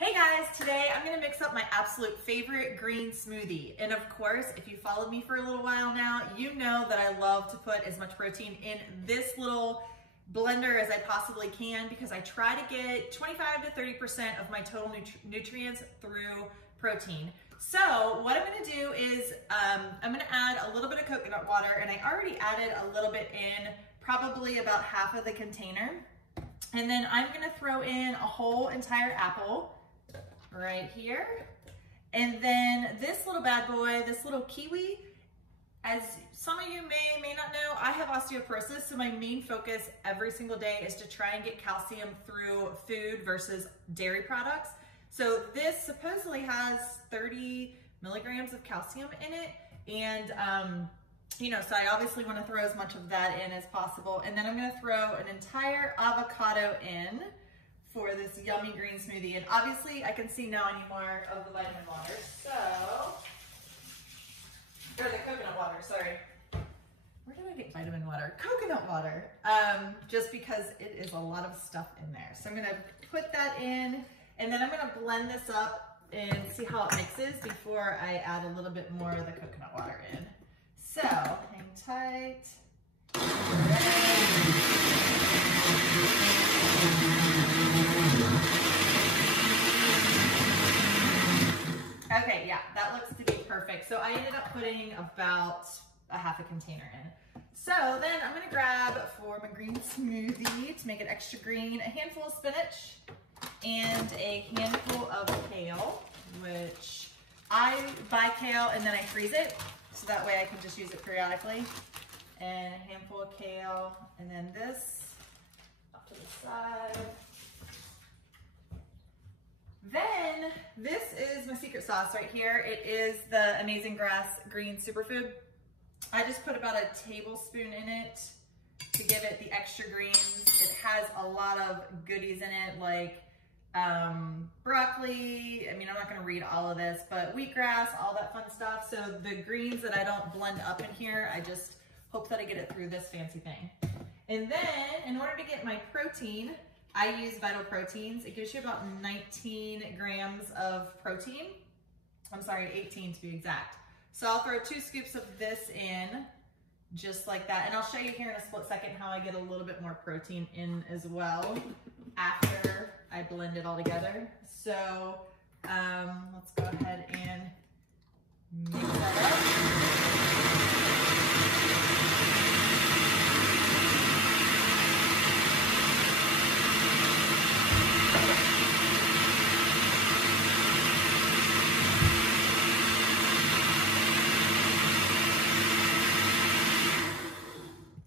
Hey guys, today I'm gonna mix up my absolute favorite green smoothie. And of course, if you followed me for a little while now, you know that I love to put as much protein in this little blender as I possibly can because I try to get 25 to 30% of my total nutrients through protein. So what I'm gonna do is I'm gonna add a little bit of coconut water, and I already added a little bit in, probably about half of the container. And then I'm gonna throw in a whole entire apple right here. And then this little bad boy, this little kiwi, as some of you may not know, I have osteoporosis, so my main focus every single day is to try and get calcium through food versus dairy products. So this supposedly has 30 milligrams of calcium in it, and so I obviously want to throw as much of that in as possible. And then I'm going to throw an entire avocado in for this yummy green smoothie. And obviously I can see now I need more of the vitamin water, or the coconut water, sorry. Where did I get vitamin water? Coconut water, just because it is a lot of stuff in there. So I'm gonna put that in, and then I'm gonna blend this up and see how it mixes before I add a little bit more of the coconut water in. So, hang tight. Okay, yeah, that looks to be perfect. So I ended up putting about a half a container in. So then I'm gonna grab, for my green smoothie, to make it extra green, a handful of spinach and a handful of kale, which I buy kale and then I freeze it, so that way I can just use it periodically. And a handful of kale, and then this off to the side. Then this is my secret sauce right here. It is the Amazing Grass Green Superfood. I just put about a tablespoon in it to give it the extra greens. It has a lot of goodies in it, like broccoli. I mean, I'm not gonna read all of this, but wheatgrass, all that fun stuff. So the greens that I don't blend up in here, I just hope that I get it through this fancy thing. And then in order to get my protein, I use Vital Proteins. It gives you about 19 grams of protein. I'm sorry, 18 to be exact. So I'll throw 2 scoops of this in, just like that. And I'll show you here in a split second how I get a little bit more protein in as well after I blend it all together. So let's go ahead and mix that up.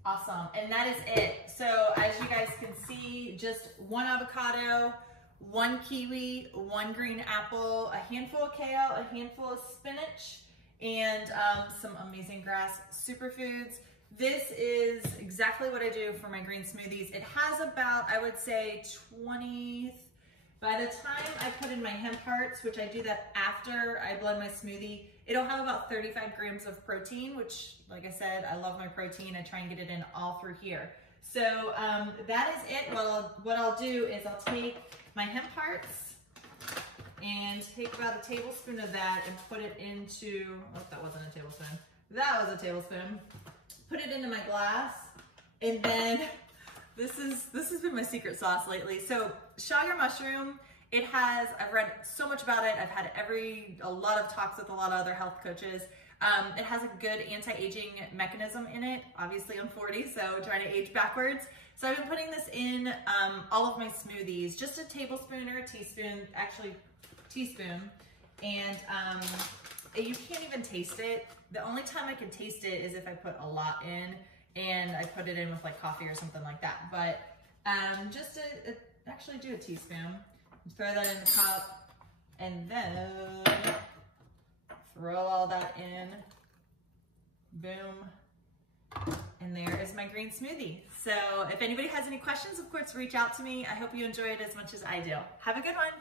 Awesome, and that is it. So as you guys can see, just 1 avocado, 1 kiwi, 1 green apple, a handful of kale, a handful of spinach, and some Amazing Grass superfoods. This is exactly what I do for my green smoothies. It has about, I would say, 20, by the time I put in my hemp hearts, which I do that after I blend my smoothie, it'll have about 35 grams of protein, which, like I said, I love my protein. I try and get it in all through here. So that is it. Well, what I'll do is I'll take my hemp hearts and take about a tablespoon of that and put it into, oh, that wasn't a tablespoon. That was a tablespoon. Put it into my glass, and then this has been my secret sauce lately. So chaga mushroom, it has, I've read so much about it. I've had a lot of talks with a lot of other health coaches. It has a good anti-aging mechanism in it. Obviously I'm 40, so trying to age backwards. So I've been putting this in all of my smoothies, just a tablespoon or a teaspoon, actually teaspoon. And you can't even taste it. The only time I can taste it is if I put a lot in and I put it in with like coffee or something like that. But just actually do a teaspoon. Throw that in the cup, and then throw all that in. Boom. And there is my green smoothie. So if anybody has any questions, of course, reach out to me. I hope you enjoy it as much as I do. Have a good one.